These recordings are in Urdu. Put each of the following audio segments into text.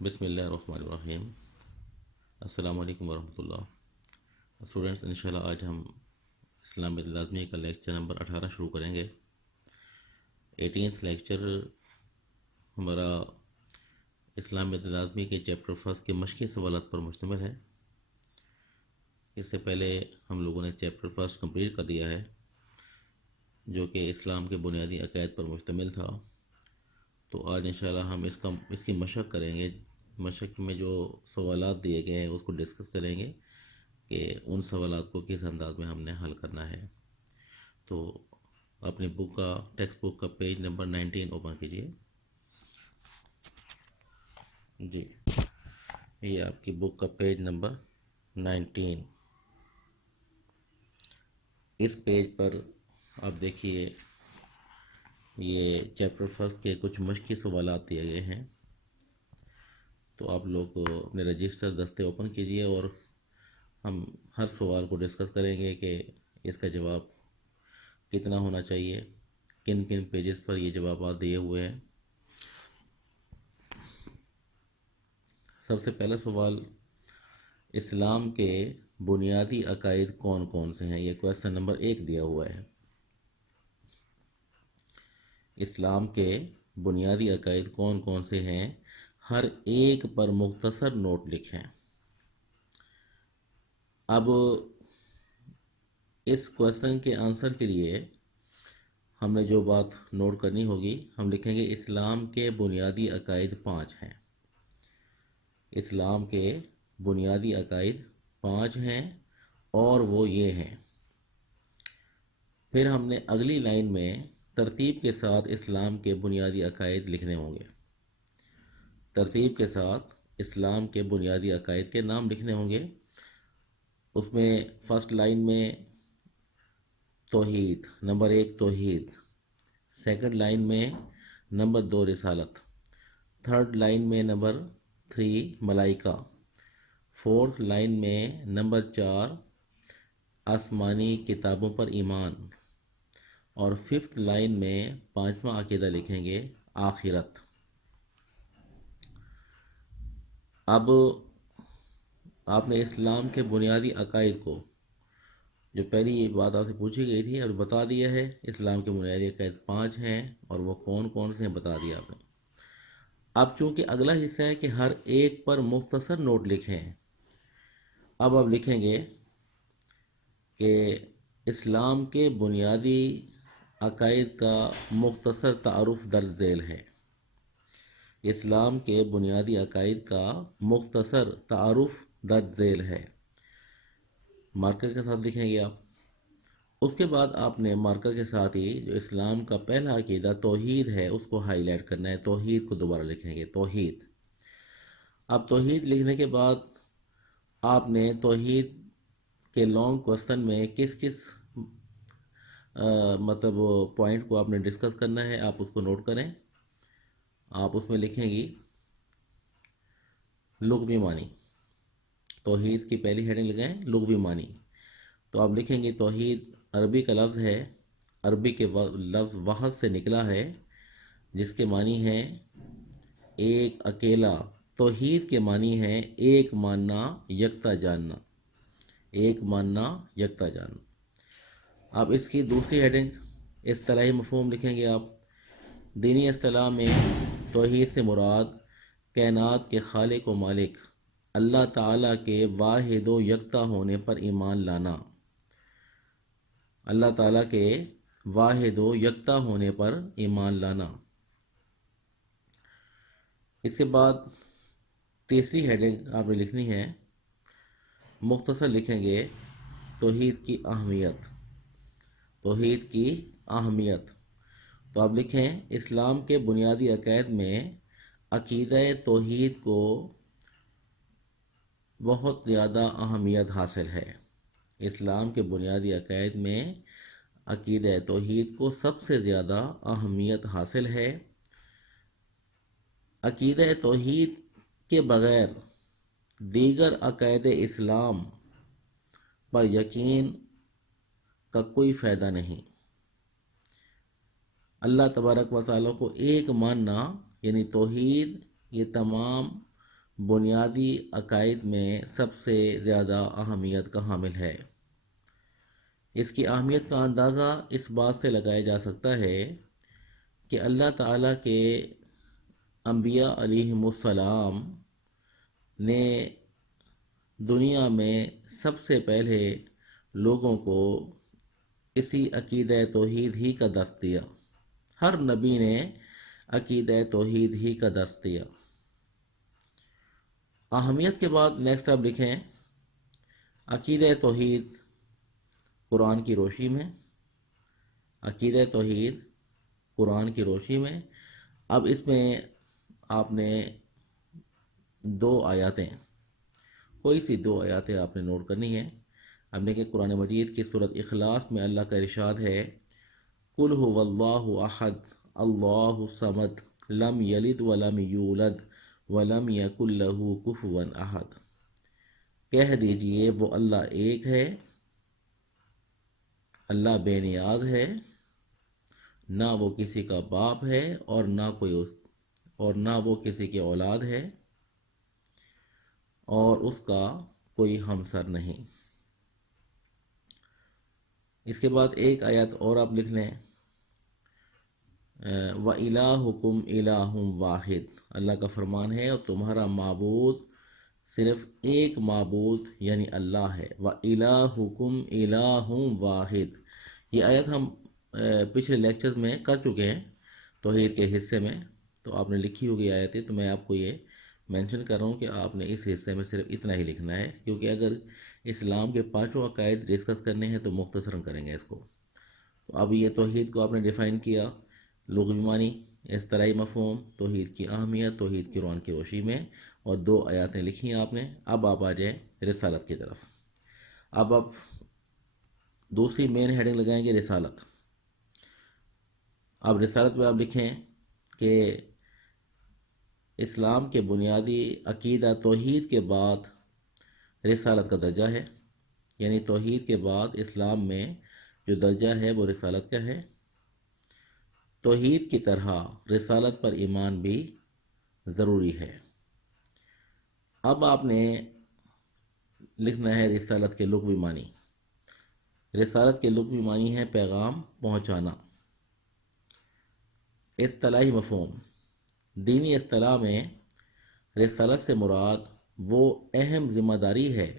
بسم اللہ الرحمن الرحیم۔ السلام علیکم ورحمۃ اللہ۔ اسٹوڈنٹس، انشاءاللہ آج ہم اسلامیہ لازمی کا لیکچر نمبر 18 شروع کریں گے۔ 18th لیکچر ہمارا اسلامیہ لازمی کے چیپٹر فرسٹ کے مشقی سوالات پر مشتمل ہے۔ اس سے پہلے ہم لوگوں نے چیپٹر فرسٹ کمپلیٹ کر دیا ہے، جو کہ اسلام کے بنیادی عقائد پر مشتمل تھا۔ تو آج انشاءاللہ ہم اس کی مشق کریں گے۔ مشق میں جو سوالات دیے گئے ہیں اس کو ڈسکس کریں گے کہ ان سوالات کو کس انداز میں ہم نے حل کرنا ہے۔ تو اپنی ٹیکسٹ بک کا پیج نمبر 19 اوپن کیجیے۔ جی، یہ آپ کی بک کا پیج نمبر 19۔ اس پیج پر آپ دیکھیے، یہ چیپٹر فرسٹ کے کچھ مشقی سوالات دیے گئے ہیں۔ تو آپ لوگ اپنے رجسٹر دستے اوپن کیجئے اور ہم ہر سوال کو ڈسکس کریں گے کہ اس کا جواب کتنا ہونا چاہیے، کن کن پیجز پر یہ جوابات دیے ہوئے ہیں۔ سب سے پہلا سوال، اسلام کے بنیادی عقائد کون کون سے ہیں؟ یہ کویسچن نمبر 1 دیا ہوا ہے۔ اسلام کے بنیادی عقائد کون کون سے ہیں؟ ہر ایک پر مختصر نوٹ لکھیں۔ اب اس کویسچن کے آنسر کے لیے ہم نے جو بات نوٹ کرنی ہوگی، ہم لکھیں گے اسلام کے بنیادی عقائد 5 ہیں۔ اسلام کے بنیادی عقائد 5 ہیں اور وہ یہ ہیں۔ پھر ہم نے اگلی لائن میں ترتیب کے ساتھ اسلام کے بنیادی عقائد لکھنے ہوں گے۔ ترتیب کے ساتھ اسلام کے بنیادی عقائد کے نام لکھنے ہوں گے۔ اس میں فرسٹ لائن میں توحید، نمبر 1 توحید، سیکنڈ لائن میں نمبر 2 رسالت، تھرڈ لائن میں نمبر 3 ملائکہ، فورتھ لائن میں نمبر 4 آسمانی کتابوں پر ایمان، اور ففتھ لائن میں 5واں عقیدہ لکھیں گے آخرت۔ اب آپ نے اسلام کے بنیادی عقائد کو، جو پہلی یہ بات آپ سے پوچھی گئی تھی، اب بتا دیا ہے۔ اسلام کے بنیادی عقائد 5 ہیں اور وہ کون کون سے ہیں بتا دیا آپ نے۔ اب چونکہ اگلا حصہ ہے کہ ہر ایک پر مختصر نوٹ لکھیں، اب آپ لکھیں گے کہ اسلام کے بنیادی عقائد کا مختصر تعارف درج ذیل ہے۔ اسلام کے بنیادی عقائد کا مختصر تعارف درج ذیل ہے، مارکر کے ساتھ لکھیں گے آپ۔ اس کے بعد آپ نے مارکر کے ساتھ ہی جو اسلام کا پہلا عقیدہ توحید ہے اس کو ہائی لائٹ کرنا ہے۔ توحید کو دوبارہ لکھیں گے، توحید۔ اب توحید لکھنے کے بعد آپ نے توحید کے لانگ کوسچن میں کس کس پوائنٹ کو آپ نے ڈسکس کرنا ہے، آپ اس کو نوٹ کریں۔ آپ اس میں لکھیں گی لغوی معنی۔ توحید کی پہلی ہیڈنگ لگائیں لغوی معنی۔ تو آپ لکھیں گے توحید عربی کا لفظ ہے، عربی کے لفظ وحد سے نکلا ہے، جس کے معنی ہے ایک اکیلا۔ توحید کے معنی ہے ایک ماننا، یکتا جاننا، ایک ماننا، یکتا جاننا۔ اب اس کی دوسری ہیڈنگ اصطلاحی مفہوم لکھیں گے آپ۔ دینی اصطلاح میں توحید سے مراد کائنات کے خالق و مالک اللہ تعالیٰ کے واحد و یکتا ہونے پر ایمان لانا، اللہ تعالیٰ کے واحد و یکتا ہونے پر ایمان لانا۔ اس کے بعد تیسری ہیڈنگ آپ نے لکھنی ہے، مختصر لکھیں گے توحید کی اہمیت، توحید کی اہمیت۔ تو آپ لکھیں اسلام کے بنیادی عقائد میں عقیدہ توحید کو بہت زیادہ اہمیت حاصل ہے۔ اسلام کے بنیادی عقائد میں عقیدہ توحید کو سب سے زیادہ اہمیت حاصل ہے۔ عقیدہ توحید کے بغیر دیگر عقائد اسلام پر یقین کا کوئی فائدہ نہیں۔ اللہ تبارک و تعالیٰ کو ایک ماننا یعنی توحید، یہ تمام بنیادی عقائد میں سب سے زیادہ اہمیت کا حامل ہے۔ اس کی اہمیت کا اندازہ اس بات سے لگایا جا سکتا ہے کہ اللہ تعالیٰ کے انبیاء علیہم السلام نے دنیا میں سب سے پہلے لوگوں کو اسی عقیدہ توحید ہی کا درس دیا۔ ہر نبی نے عقیدہ توحید ہی کا درس دیا۔ اہمیت کے بعد نیکسٹ آپ لکھیں عقیدہ توحید قرآن کی روشنی میں۔ عقیدہ توحید قرآن کی روشنی میں۔ اب اس میں آپ نے دو آیاتیں، کوئی سی دو آیاتیں آپ نے نوٹ کرنی ہے۔ اب دیکھیں قرآن مجید کی سورۃ اخلاص میں اللہ کا ارشاد ہے قل هو اللہ احد اللہ الصمد لم یلد ولم یولد ولم یکن لہ کفوا احد۔ کہہ دیجئے وہ اللہ ایک ہے، اللہ بے نیاز ہے، نہ وہ کسی کا باپ ہے اور نہ وہ کسی کی اولاد ہے اور اس کا کوئی ہمسر نہیں۔ اس کے بعد ایک آیت اور آپ لکھ لیں وَإِلَٰهُكُمْ إِلَٰهٌ واحد، اللہ کا فرمان ہے اور تمہارا معبود صرف ایک معبود یعنی اللہ ہے۔ وَإِلَٰهُكُمْ إِلَٰهٌ واحد، یہ آیت ہم پچھلے لیکچرز میں کر چکے ہیں توحید کے حصے میں، تو آپ نے لکھی ہوگی آیتیں، تو میں آپ کو یہ مینشن کر رہا ہوں کہ آپ نے اس حصے میں صرف اتنا ہی لکھنا ہے، کیونکہ اگر اسلام کے پانچوں عقائد ڈسکس کرنے ہیں تو مختصراً کریں گے اس کو۔ تو اب یہ توحید کو آپ نے ڈیفائن کیا، لغوی معنی، اصطلاحی مفہوم، توحید کی اہمیت، توحید کی قرآن کی روشنی میں، اور دو آیاتیں لکھی ہیں آپ نے۔ اب آپ آ جائیں رسالت کی طرف۔ اب آپ دوسری مین ہیڈنگ لگائیں گے رسالت۔ اب رسالت میں آپ لکھیں کہ اسلام کے بنیادی عقیدہ توحید کے بعد رسالت کا درجہ ہے، یعنی توحید کے بعد اسلام میں جو درجہ ہے وہ رسالت کا ہے۔ توحید کی طرح رسالت پر ایمان بھی ضروری ہے۔ اب آپ نے لکھنا ہے رسالت کے لغوی معنی۔ رسالت کے لغوی معنی ہے پیغام پہنچانا۔ اصطلاحی مفہوم، دینی اصطلاح میں رسالت سے مراد وہ اہم ذمہ داری ہے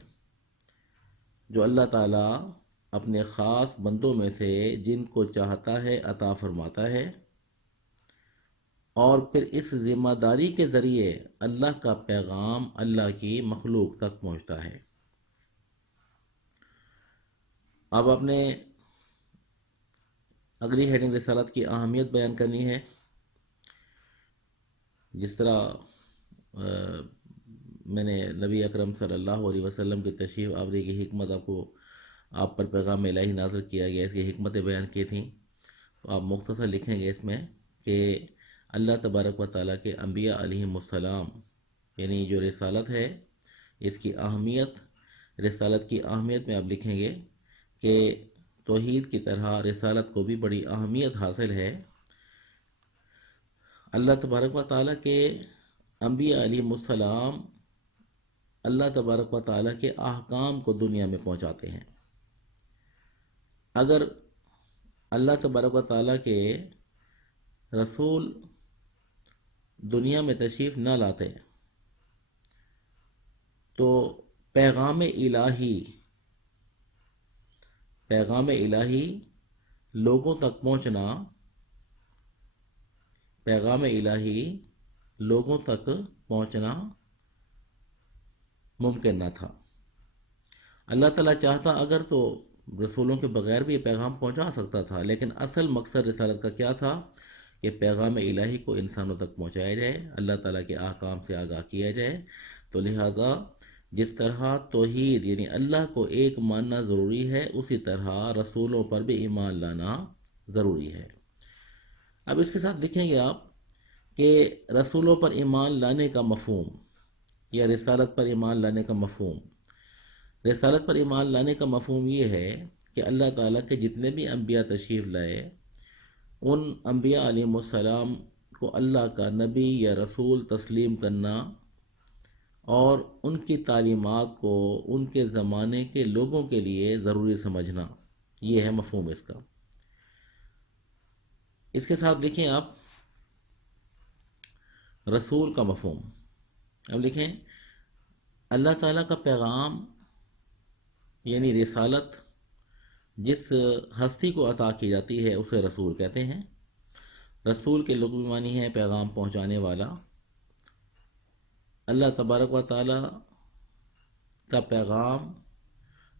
جو اللہ تعالیٰ اپنے خاص بندوں میں سے جن کو چاہتا ہے عطا فرماتا ہے، اور پھر اس ذمہ داری کے ذریعے اللہ کا پیغام اللہ کی مخلوق تک پہنچتا ہے۔ اب آپ نے اگلی ہیڈنگ رسالت کی اہمیت بیان کرنی ہے۔ جس طرح میں نے نبی اکرم صلی اللہ علیہ وسلم کی تشریف آوری کی حکمت آپ پر پیغام الہی نازل کیا گیا، اس کی حکمتیں بیان کی تھیں، تو آپ مختصر لکھیں گے اس میں کہ اللہ تبارک و تعالیٰ کے انبیاء علیہم السلام، یعنی جو رسالت ہے اس کی اہمیت، رسالت کی اہمیت میں آپ لکھیں گے کہ توحید کی طرح رسالت کو بھی بڑی اہمیت حاصل ہے۔ اللہ تبارک و تعالیٰ کے انبیاء علیہم السلام اللہ تبارک و تعالیٰ کے احکام کو دنیا میں پہنچاتے ہیں۔ اگر اللہ تبارک و تعالیٰ کے رسول دنیا میں تشریف نہ لاتے تو پیغام الہی لوگوں تک پہنچنا، پیغام الہی لوگوں تک پہنچنا ممکن نہ تھا۔ اللہ تعالیٰ چاہتا اگر تو رسولوں کے بغیر بھی یہ پیغام پہنچا سکتا تھا، لیکن اصل مقصد رسالت کا کیا تھا کہ پیغام الہی کو انسانوں تک پہنچایا جائے، اللہ تعالیٰ کے احکام سے آگاہ کیا جائے۔ تو لہٰذا جس طرح توحید یعنی اللہ کو ایک ماننا ضروری ہے، اسی طرح رسولوں پر بھی ایمان لانا ضروری ہے۔ اب اس کے ساتھ دیکھیں گے آپ کہ رسولوں پر ایمان لانے کا مفہوم یا رسالت پر ایمان لانے کا مفہوم، رسالت پر ایمان لانے کا مفہوم یہ ہے کہ اللہ تعالیٰ کے جتنے بھی انبیاء تشریف لائے، ان انبیاء علیہم السلام کو اللہ کا نبی یا رسول تسلیم کرنا اور ان کی تعلیمات کو ان کے زمانے کے لوگوں کے لیے ضروری سمجھنا، یہ ہے مفہوم اس کا۔ اس کے ساتھ لکھیں آپ رسول کا مفہوم۔ اب لکھیں اللہ تعالیٰ کا پیغام یعنی رسالت جس ہستی کو عطا کی جاتی ہے اسے رسول کہتے ہیں۔ رسول کے لغوی معنی ہے پیغام پہنچانے والا۔ اللہ تبارک و تعالیٰ کا پیغام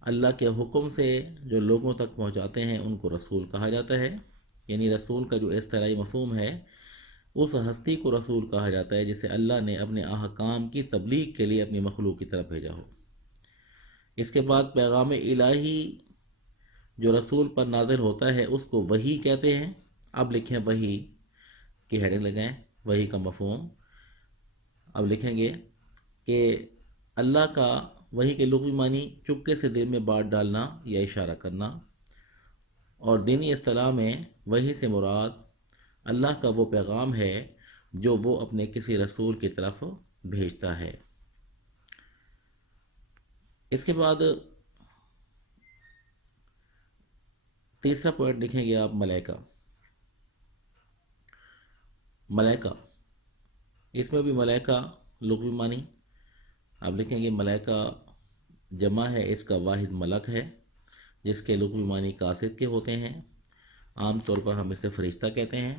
اللہ کے حکم سے جو لوگوں تک پہنچاتے ہیں ان کو رسول کہا جاتا ہے۔ یعنی رسول کا جو اصطلاحی مفہوم ہے، اس ہستی کو رسول کہا جاتا ہے جسے اللہ نے اپنے احکام کی تبلیغ کے لیے اپنی مخلوق کی طرف بھیجا ہو۔ اس کے بعد پیغام الہی جو رسول پر نازل ہوتا ہے اس کو وحی کہتے ہیں۔ اب لکھیں وحی کی ہیڈنگ لگائیں، وحی کا مفہوم۔ اب لکھیں گے کہ اللہ کا وحی کے لغوی معنی چپکے سے دل میں بات ڈالنا یا اشارہ کرنا، اور دینی اصطلاح میں وحی سے مراد اللہ کا وہ پیغام ہے جو وہ اپنے کسی رسول کی طرف بھیجتا ہے۔ اس کے بعد تیسرا پوائنٹ لکھیں گے آپ ملائکہ۔ ملائکہ، اس میں بھی ملائکہ لغوی معنی آپ لکھیں گے ملائکہ جمع ہے، اس کا واحد ملک ہے جس کے لغوی معنی قاصد کے ہوتے ہیں۔ عام طور پر ہم اسے فرشتہ کہتے ہیں۔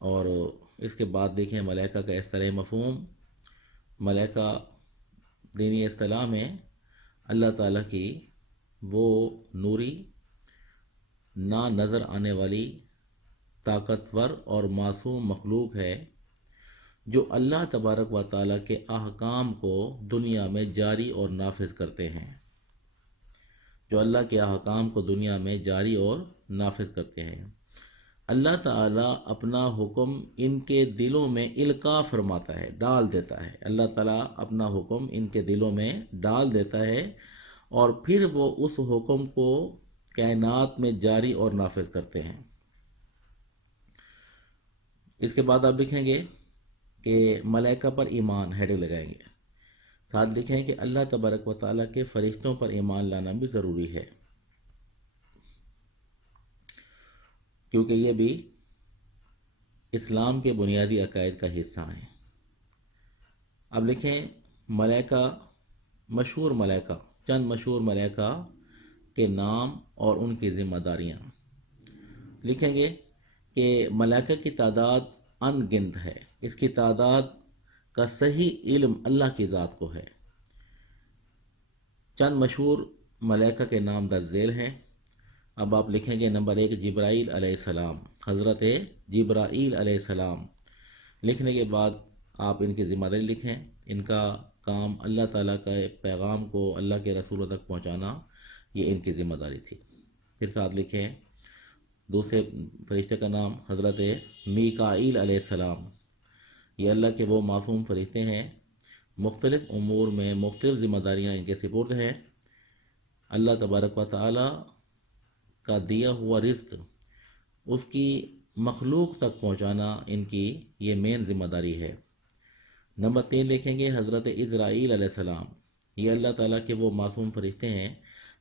اور اس کے بعد دیکھیں ملائکہ کا اصطلاحی مفہوم۔ ملائکہ دینی اصطلاح میں اللہ تعالیٰ کی وہ نوری نہ نظر آنے والی طاقتور اور معصوم مخلوق ہے جو اللہ تبارک و تعالیٰ کے احکام کو دنیا میں جاری اور نافذ کرتے ہیں، جو اللہ کے احکام کو دنیا میں جاری اور نافذ کرتے ہیں۔ اللہ تعالیٰ اپنا حکم ان کے دلوں میں القاء فرماتا ہے، ڈال دیتا ہے۔ اللہ تعالیٰ اپنا حکم ان کے دلوں میں ڈال دیتا ہے اور پھر وہ اس حکم کو کائنات میں جاری اور نافذ کرتے ہیں۔ اس کے بعد آپ لکھیں گے کہ ملائکہ پر ایمان ہیڈنگ لگائیں گے، ساتھ لکھیں کہ اللہ تبارک و تعالیٰ کے فرشتوں پر ایمان لانا بھی ضروری ہے، کیونکہ یہ بھی اسلام کے بنیادی عقائد کا حصہ ہیں۔ اب لکھیں ملائکہ، مشہور ملائکہ، چند مشہور ملائکہ کے نام اور ان کی ذمہ داریاں لکھیں گے کہ ملائکہ کی تعداد ان گنت ہے، اس کی تعداد کا صحیح علم اللہ کی ذات کو ہے۔ چند مشہور ملائکہ کے نام درج ذیل ہیں۔ اب آپ لکھیں گے نمبر 1 جبرائیل علیہ السلام، حضرت جبرائیل علیہ السلام۔ لکھنے کے بعد آپ ان کی ذمہ داری لکھیں۔ ان کا کام اللہ تعالیٰ کا پیغام کو اللہ کے رسولوں تک پہنچانا، یہ ان کی ذمہ داری تھی۔ پھر ساتھ لکھیں دوسرے فرشتے کا نام حضرت میکائیل علیہ السلام۔ یہ اللہ کے وہ معصوم فرشتے ہیں، مختلف امور میں مختلف ذمہ داریاں ان کے سپرد ہیں۔ اللہ تبارک و تعالیٰ کا دیا ہوا رزق اس کی مخلوق تک پہنچانا ان کی یہ مین ذمہ داری ہے۔ نمبر 3 لکھیں گے حضرت اسرائیل علیہ السلام۔ یہ اللہ تعالیٰ کے وہ معصوم فرشتے ہیں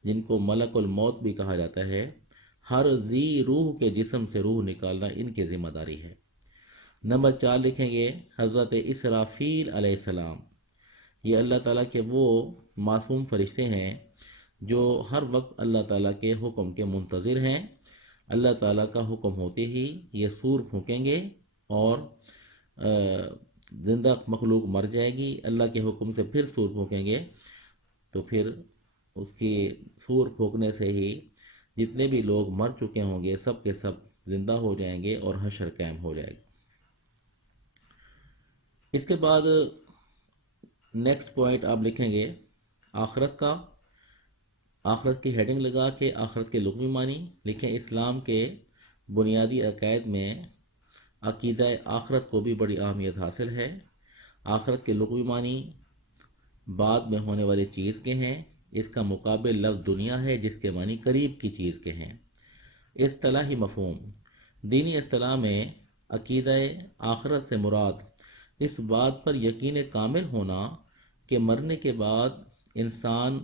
جن کو ملک الموت بھی کہا جاتا ہے۔ ہر ذی روح کے جسم سے روح نکالنا ان کی ذمہ داری ہے۔ نمبر 4 لکھیں گے حضرت اسرافیل علیہ السلام۔ یہ اللہ تعالیٰ کے وہ معصوم فرشتے ہیں جو ہر وقت اللہ تعالیٰ کے حکم کے منتظر ہیں۔ اللہ تعالیٰ کا حکم ہوتے ہی یہ سور پھونکیں گے اور زندہ مخلوق مر جائے گی۔ اللہ کے حکم سے پھر سور پھونکیں گے تو پھر اس کی سور پھونکنے سے ہی جتنے بھی لوگ مر چکے ہوں گے سب کے سب زندہ ہو جائیں گے اور حشر قائم ہو جائے گا۔ اس کے بعد نیکسٹ پوائنٹ آپ لکھیں گے آخرت کا۔ آخرت کی ہیڈنگ لگا کے آخرت کے لغوی معنی لکھیں۔ اسلام کے بنیادی عقائد میں عقیدہ آخرت کو بھی بڑی اہمیت حاصل ہے۔ آخرت کے لغوی معنی بعد میں ہونے والی چیز کے ہیں۔ اس کا مقابل لفظ دنیا ہے جس کے معنی قریب کی چیز کے ہیں۔ اصطلاحی مفہوم، دینی اصطلاح میں عقیدہ آخرت سے مراد اس بات پر یقین کامل ہونا کہ مرنے کے بعد انسان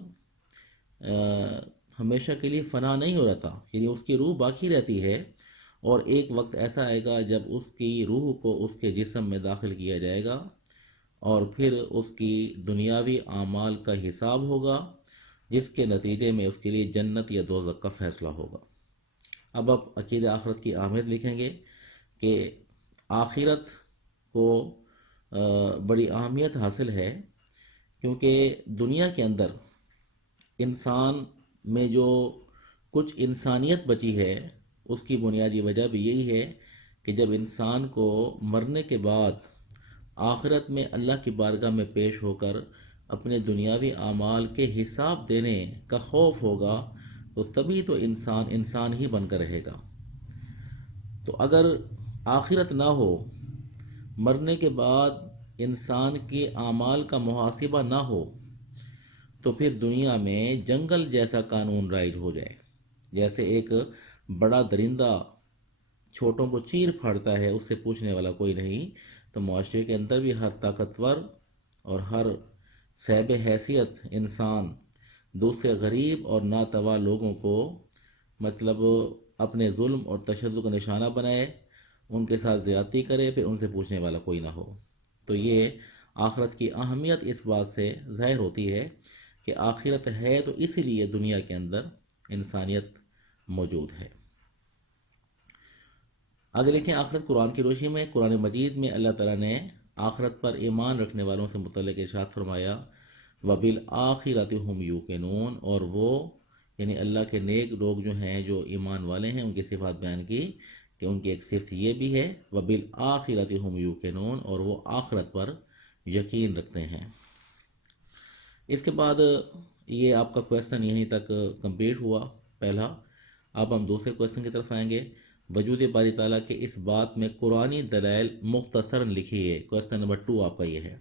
ہمیشہ کے لیے فنا نہیں ہو جاتا، یعنی اس کی روح باقی رہتی ہے، اور ایک وقت ایسا آئے گا جب اس کی روح کو اس کے جسم میں داخل کیا جائے گا، اور پھر اس کی دنیاوی اعمال کا حساب ہوگا، جس کے نتیجے میں اس کے لیے جنت یا دوزخ کا فیصلہ ہوگا۔ اب آپ عقیدہ آخرت کی اہمیت لکھیں گے کہ آخرت کو بڑی اہمیت حاصل ہے، کیونکہ دنیا کے اندر انسان میں جو کچھ انسانیت بچی ہے، اس کی بنیادی وجہ بھی یہی ہے کہ جب انسان کو مرنے کے بعد آخرت میں اللہ کی بارگاہ میں پیش ہو کر اپنے دنیاوی اعمال کے حساب دینے کا خوف ہوگا، تو تبھی تو انسان انسان ہی بن کر رہے گا۔ تو اگر آخرت نہ ہو، مرنے کے بعد انسان کے اعمال کا محاسبہ نہ ہو، تو پھر دنیا میں جنگل جیسا قانون رائج ہو جائے۔ جیسے ایک بڑا درندہ چھوٹوں کو چیر پھاڑتا ہے، اس سے پوچھنے والا کوئی نہیں، تو معاشرے کے اندر بھی ہر طاقتور اور ہر صاحب حیثیت انسان دوسرے غریب اور ناتواں لوگوں کو مطلب اپنے ظلم اور تشدد کا نشانہ بنائے، ان کے ساتھ زیادتی کرے، پھر ان سے پوچھنے والا کوئی نہ ہو۔ تو یہ آخرت کی اہمیت اس بات سے ظاہر ہوتی ہے کہ آخرت ہے تو اسی لیے دنیا کے اندر انسانیت موجود ہے۔ آگے لکھیں، آخرت قرآن کی روشنی میں قرآن مجید میں اللہ تعالیٰ نے آخرت پر ایمان رکھنے والوں سے متعلق ارشاد فرمایا، وَبِالْآخِرَةِ هُمْ يُوقِنُونَ، اور وہ یعنی اللہ کے نیک لوگ جو ہیں، جو ایمان والے ہیں، ان کی صفات بیان کی کہ ان کی ایک صفت یہ بھی ہے، وَبِالْآخِرَةِ هُمْ يُوقِنُونَ، اور وہ آخرت پر یقین رکھتے ہیں۔ اس کے بعد یہ آپ کا کویسچن یہیں تک کمپلیٹ ہوا پہلا۔ اب ہم دوسرے کویسچن کی طرف آئیں گے۔ وجود باری تعالیٰ کے اس بات میں قرآنی دلائل مختصراً لکھیے۔ کویسچن نمبر 2 آپ کا یہ ہے،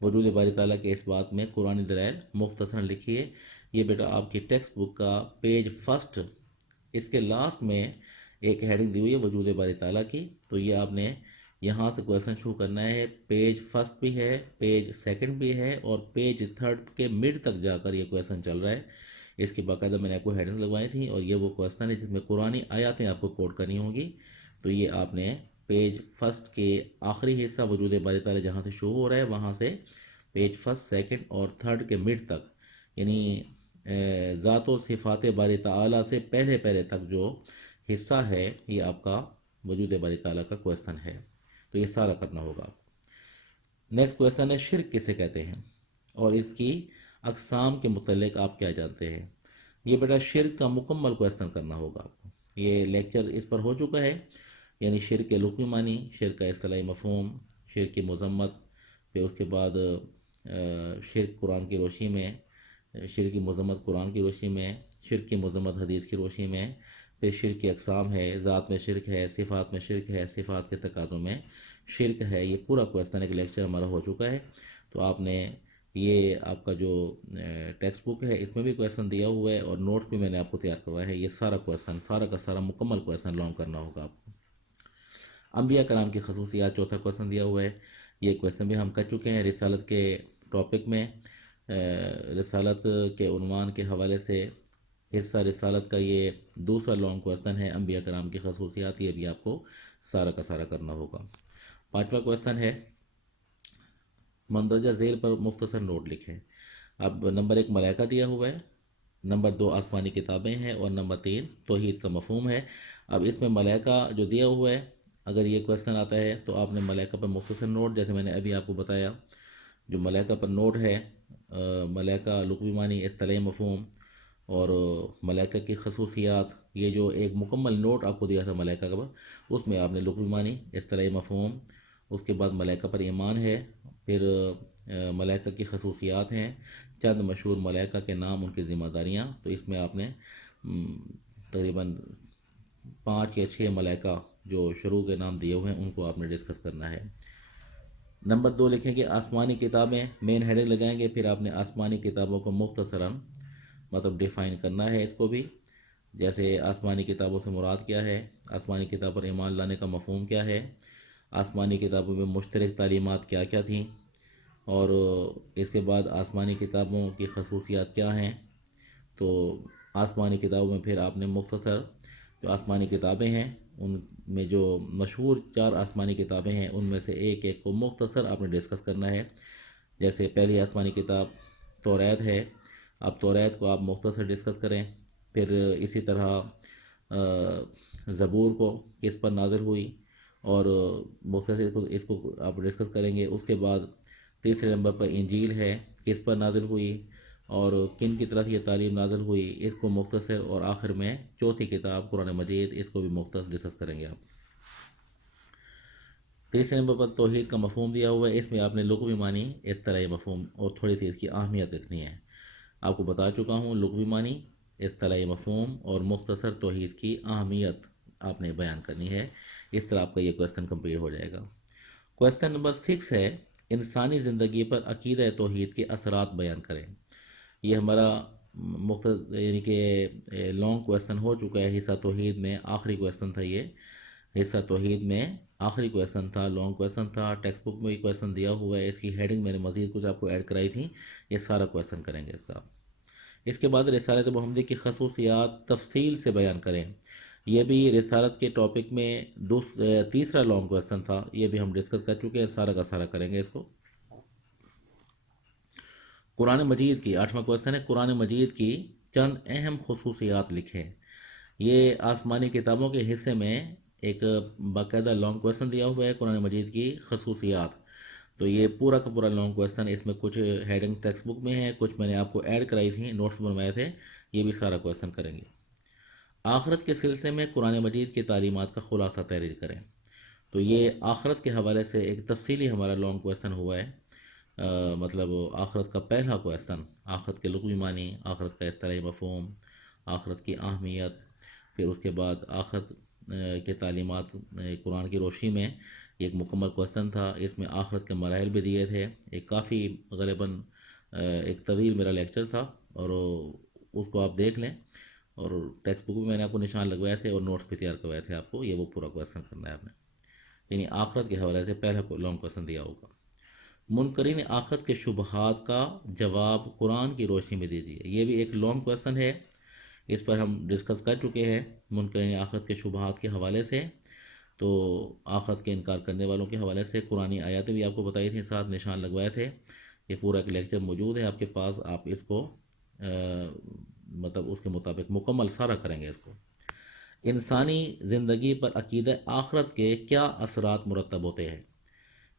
وجود باری تعالیٰ کے اس بات میں قرآنی دلائل مختصراً لکھیے۔ یہ بیٹا آپ کی ٹیکسٹ بک کا پیج فرسٹ، اس کے لاسٹ میں ایک ہیڈنگ دی ہوئی ہے وجود باری تعالیٰ کی، تو یہ آپ نے یہاں سے کویسچن شروع کرنا ہے۔ پیج فرسٹ بھی ہے، پیج سیکنڈ بھی ہے، اور پیج تھرڈ کے مڈ تک جا کر یہ کویسچن چل رہا ہے۔ اس کی باقاعدہ میں نے آپ کو ہیڈنگ لگوائی تھیں، اور یہ وہ کویسچن ہے جس میں قرآنی آیاتیں آپ کو کوٹ کرنی ہوں گی۔ تو یہ آپ نے پیج فرسٹ کے آخری حصہ وجود باری تعالیٰ جہاں سے شروع ہو رہا ہے، وہاں سے پیج فرسٹ، سیکنڈ اور تھرڈ کے مڈ تک، یعنی ذات و صفات باری تعالیٰ سے پہلے پہلے تک جو حصہ ہے، یہ آپ کا وجود باری تعالیٰ کا کویسچن ہے، تو یہ سارا کرنا ہوگا آپ کو۔ نیکسٹ کویسچن ہے، شرک کسے کہتے ہیں اور اس کی اقسام کے متعلق آپ کیا جانتے ہیں؟ یہ بیٹا شرک کا مکمل کویسچن کرنا ہوگا آپ کو۔ یہ لیکچر اس پر ہو چکا ہے، یعنی شرک کے لغوی معنی، شرک کا اصطلاحی مفہوم، شرک کی مذمت، پھر اس کے بعد شرک قرآن کی روشنی میں، شرک کی مذمت قرآن کی روشنی میں، شرک کی مذمت حدیث کی روشنی میں، پھر شرک کی اقسام ہے، ذات میں شرک ہے، صفات میں شرک ہے، صفات کے تقاضوں میں شرک ہے۔ یہ پورا کویسچن ایک لیکچر ہمارا ہو چکا ہے، تو آپ نے یہ آپ کا جو ٹیکسٹ بک ہے اس میں بھی کویسچن دیا ہوا ہے، اور نوٹس بھی میں نے آپ کو تیار کروایا ہے۔ یہ سارا کویسچن، سارا کا سارا مکمل کویسچن لانگ کرنا ہوگا آپ کو۔ انبیاء کرام کی خصوصیات، چوتھا کویسچن دیا ہوا ہے، یہ کویسچن بھی ہم کر چکے ہیں رسالت کے ٹاپک میں۔ رسالت کے عنوان کے حوالے سے حصہ رسالت کا یہ دوسرا لانگ کویسچن ہے، انبیاء کرام کی خصوصیات، یہ بھی آپ کو سارا کا سارا کرنا ہوگا۔ پانچواں کویسچن ہے، مندرجہ ذیل پر مختصر نوٹ لکھیں۔ اب نمبر 1 ملائکہ دیا ہوا ہے، نمبر 2 آسمانی کتابیں ہیں، اور نمبر 3 توحید کا مفہوم ہے۔ اب اس میں ملائکہ جو دیا ہوا ہے، اگر یہ کویسچن آتا ہے تو آپ نے ملائکہ پر مختصر نوٹ، جیسے میں نے ابھی آپ کو بتایا، جو ملائکہ پر نوٹ ہے، ملائکہ لغوی معنی، اصطلاحی مفہوم اور ملائکہ کی خصوصیات، یہ جو ایک مکمل نوٹ آپ کو دیا تھا ملائکہ کا، اس میں آپ نے لغوی معنی، اصطلاحی مفہوم، اس کے بعد ملائکہ پر ایمان ہے، پھر ملائکہ کی خصوصیات ہیں، چند مشہور ملائکہ کے نام، ان کی ذمہ داریاں، تو اس میں آپ نے تقریباً 5 یا 6 ملائکہ جو شروع کے نام دیے ہوئے ہیں ان کو آپ نے ڈسکس کرنا ہے۔ نمبر 2 لکھیں کہ آسمانی کتابیں، مین ہیڈنگ لگائیں گے، پھر آپ نے آسمانی کتابوں کو مختصراً مطلب ڈیفائن کرنا ہے اس کو بھی، جیسے آسمانی کتابوں سے مراد کیا ہے، آسمانی کتاب پر ایمان لانے کا مفہوم کیا ہے، آسمانی کتابوں میں مشترک تعلیمات کیا کیا تھیں، اور اس کے بعد آسمانی کتابوں کی خصوصیات کیا ہیں۔ تو آسمانی کتابوں میں پھر آپ نے مختصر جو آسمانی کتابیں ہیں ان میں جو مشہور 4 آسمانی کتابیں ہیں ان میں سے ایک ایک کو مختصر آپ نے ڈسکس کرنا ہے۔ جیسے پہلی آسمانی کتاب توریت ہے، اب توریت کو آپ مختصر ڈسکس کریں۔ پھر اسی طرح زبور کو کس پر نازل ہوئی، اور مختصر اس کو آپ ڈسکس کریں گے۔ اس کے بعد تیسرے نمبر پر انجیل ہے، کس پر نازل ہوئی اور کن کی طرف یہ تعلیم نازل ہوئی، اس کو مختصر، اور آخر میں چوتھی کتاب قرآن مجید، اس کو بھی مختصر ڈسکس کریں گے آپ۔ تیسرے نمبر پر توحید کا مفہوم دیا ہوا ہے، اس میں آپ نے لغوی معنی اس طرح یہ مفہوم اور تھوڑی سی اس کی اہمیت لکھنی ہے۔ آپ کو بتا چکا ہوں لغوی معنی، اس طرح یہ مفہوم اور مختصر توحید کی اہمیت آپ نے بیان کرنی ہے۔ اس طرح آپ کا یہ کویسچن کمپلیٹ ہو جائے گا۔ کویسچن نمبر 6 ہے، انسانی زندگی پر عقیدہ توحید کے اثرات بیان کریں۔ یہ ہمارا مختصر یعنی کہ لانگ کویسچن ہو چکا ہے حصہ توحید میں، آخری کویسچن تھا یہ حصہ توحید میں، آخری کویسچن تھا، لانگ کویسچن تھا۔ ٹیکسٹ بک میں بھی کویسچن دیا ہوا ہے، اس کی ہیڈنگ میں نے مزید کچھ آپ کو ایڈ کرائی تھی، یہ سارا کویسچن کریں گے اس کا۔ اس کے بعد رسالت محمدی کی خصوصیات تفصیل سے بیان کریں، یہ بھی رسالت کے ٹاپک میں تیسرا لانگ کویسچن تھا، یہ بھی ہم ڈسکس کر چکے ہیں، سارا کا سارا کریں گے اس کو۔ قرآن مجید کی 8واں کویسچن ہے، قرآن مجید کی چند اہم خصوصیات لکھیں۔ یہ آسمانی کتابوں کے حصے میں ایک باقاعدہ لانگ کویسچن دیا ہوا ہے، قرآن مجید کی خصوصیات۔ تو یہ پورا کا پورا لانگ کویسچن، اس میں کچھ ہیڈنگ ٹیکسٹ بک میں ہے، کچھ میں نے آپ کو ایڈ کرائی تھی، نوٹس بنوائے تھے، یہ بھی سارا کویسچن کریں گے۔ آخرت کے سلسلے میں قرآن مجید کی تعلیمات کا خلاصہ تحریر کریں۔ تو یہ آخرت کے حوالے سے ایک تفصیلی ہمارا لانگ کویسچن ہوا ہے، مطلب آخرت کا پہلا کویسچن، آخرت کے لغوی معنی، آخرت کا اصطلاحی مفہوم، آخرت کی اہمیت، پھر اس کے بعد آخرت کے تعلیمات قرآن کی روشنی میں، یہ ایک مکمل کویسچن تھا۔ اس میں آخرت کے مراحل بھی دیے تھے، ایک کافی غالباً ایک طویل میرا لیکچر تھا، اور اس کو آپ دیکھ لیں، اور ٹیکسٹ بک میں میں نے آپ کو نشان لگوائے تھے اور نوٹس بھی تیار کروائے تھے آپ کو، یہ وہ پورا کویسچن کرنا ہے آپ نے، یعنی آخرت کے حوالے سے پہلا لانگ کویسچن دیا ہوگا۔ منکرین آخرت کے شبہات کا جواب قرآن کی روشنی میں دیجیے، یہ بھی ایک لانگ کویسچن ہے، اس پر ہم ڈسکس کر چکے ہیں منکرین آخرت کے شبہات کے حوالے سے۔ تو آخرت کے انکار کرنے والوں کے حوالے سے قرآنی آیاتیں بھی آپ کو بتائی تھیں، ساتھ نشان لگوائے تھے، یہ پورا ایک لیکچر موجود ہے آپ کے پاس، آپ اس کو مطلب اس کے مطابق مکمل سارا کریں گے اس کو۔ انسانی زندگی پر عقیدہ آخرت کے کیا اثرات مرتب ہوتے ہیں،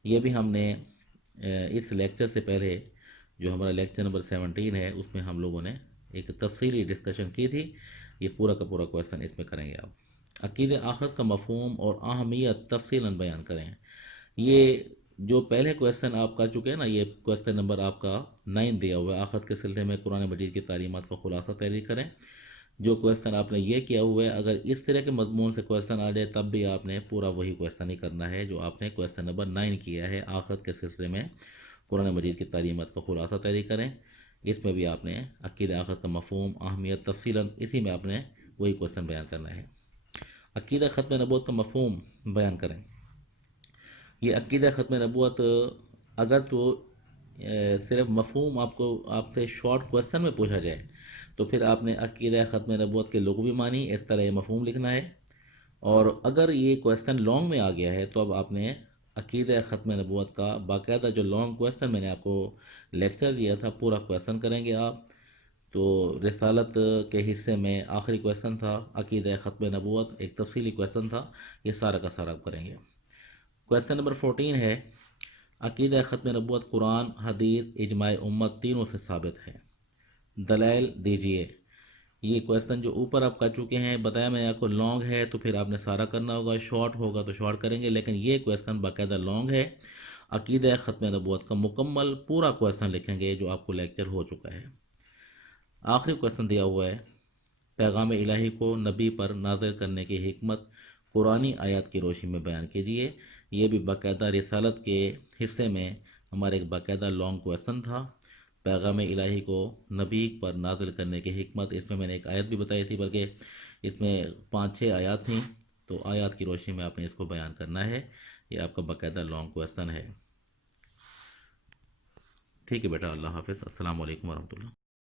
یہ بھی ہم نے اس لیکچر سے پہلے جو ہمارا لیکچر نمبر 17 ہے اس میں ہم لوگوں نے ایک تفصیلی ڈسکشن کی تھی، یہ پورا کا پورا کویسچن اس میں کریں گے آپ۔ عقیدہ آخرت کا مفہوم اور اہمیت تفصیلاً بیان کریں، یہ جو پہلے کویسچن آپ کر چکے ہیں نا، یہ کویسچن نمبر آپ کا 9 دیا ہوا ہے، آخرت کے سلسلے میں قرآن مجید کی تعلیمات کا خلاصہ تحریر کریں۔ جو کویسچن آپ نے یہ کیا ہوا ہے، اگر اس طرح کے مضمون سے کویسچن آ جائے تب بھی آپ نے پورا وہی کویسچن ہی کرنا ہے جو آپ نے کویسچن نمبر 9 کیا ہے، آخرت کے سلسلے میں قرآن مجید کی تعلیمات کا خلاصہ تحریر کریں۔ اس میں بھی آپ نے عقیدہ آخرت کا مفہوم، اہمیت تفصیلاً، اسی میں آپ نے وہی کویسچن بیان کرنا ہے۔ عقیدہ ختم نبوت کا مفہوم بیان کریں، یہ عقیدہ ختم نبوت اگر تو صرف مفہوم آپ سے شارٹ کویسچن میں پوچھا جائے تو پھر آپ نے عقیدہ ختم نبوت کے لغوی معنی اس طرح یہ مفہوم لکھنا ہے، اور اگر یہ کویسچن لانگ میں آ گیا ہے تو اب آپ نے عقیدہ ختم نبوت کا باقاعدہ جو لانگ کویسچن میں نے آپ کو لیکچر دیا تھا پورا کویسچن کریں گے آپ۔ تو رسالت کے حصے میں آخری کویسچن تھا عقیدہ ختم نبوت، ایک تفصیلی کویسچن تھا، یہ سارا کا سارا کریں گے۔ کویسچن نمبر 14 ہے، عقیدہ ختم نبوت قرآن، حدیث، اجماع امت تینوں سے ثابت ہے، دلائل دیجیے۔ یہ کویسچن جو اوپر آپ کر چکے ہیں، بتایا میں نے آپ کو لانگ ہے تو پھر آپ نے سارا کرنا ہوگا، شارٹ ہوگا تو شارٹ کریں گے، لیکن یہ کویسچن باقاعدہ لانگ ہے، عقیدہ ختم نبوت کا مکمل پورا کویسچن لکھیں گے جو آپ کو لیکچر ہو چکا ہے۔ آخری کویسچن دیا ہوا ہے، پیغام الہی کو نبی پر نازل کرنے کی حکمت قرآنی آیات کی روشنی میں بیان کیجیے۔ یہ بھی باقاعدہ رسالت کے حصے میں ہمارا ایک باقاعدہ لانگ کویسچن تھا، پیغام الہی کو نبی پر نازل کرنے کی حکمت، اس میں میں نے ایک آیت بھی بتائی تھی، بلکہ اس میں 5-6 آیات تھیں، تو آیات کی روشنی میں آپ نے اس کو بیان کرنا ہے، یہ آپ کا باقاعدہ لانگ کویسچن ہے. ٹھیک ہے بیٹا, اللہ حافظ, السلام علیکم ورحمۃ اللہ.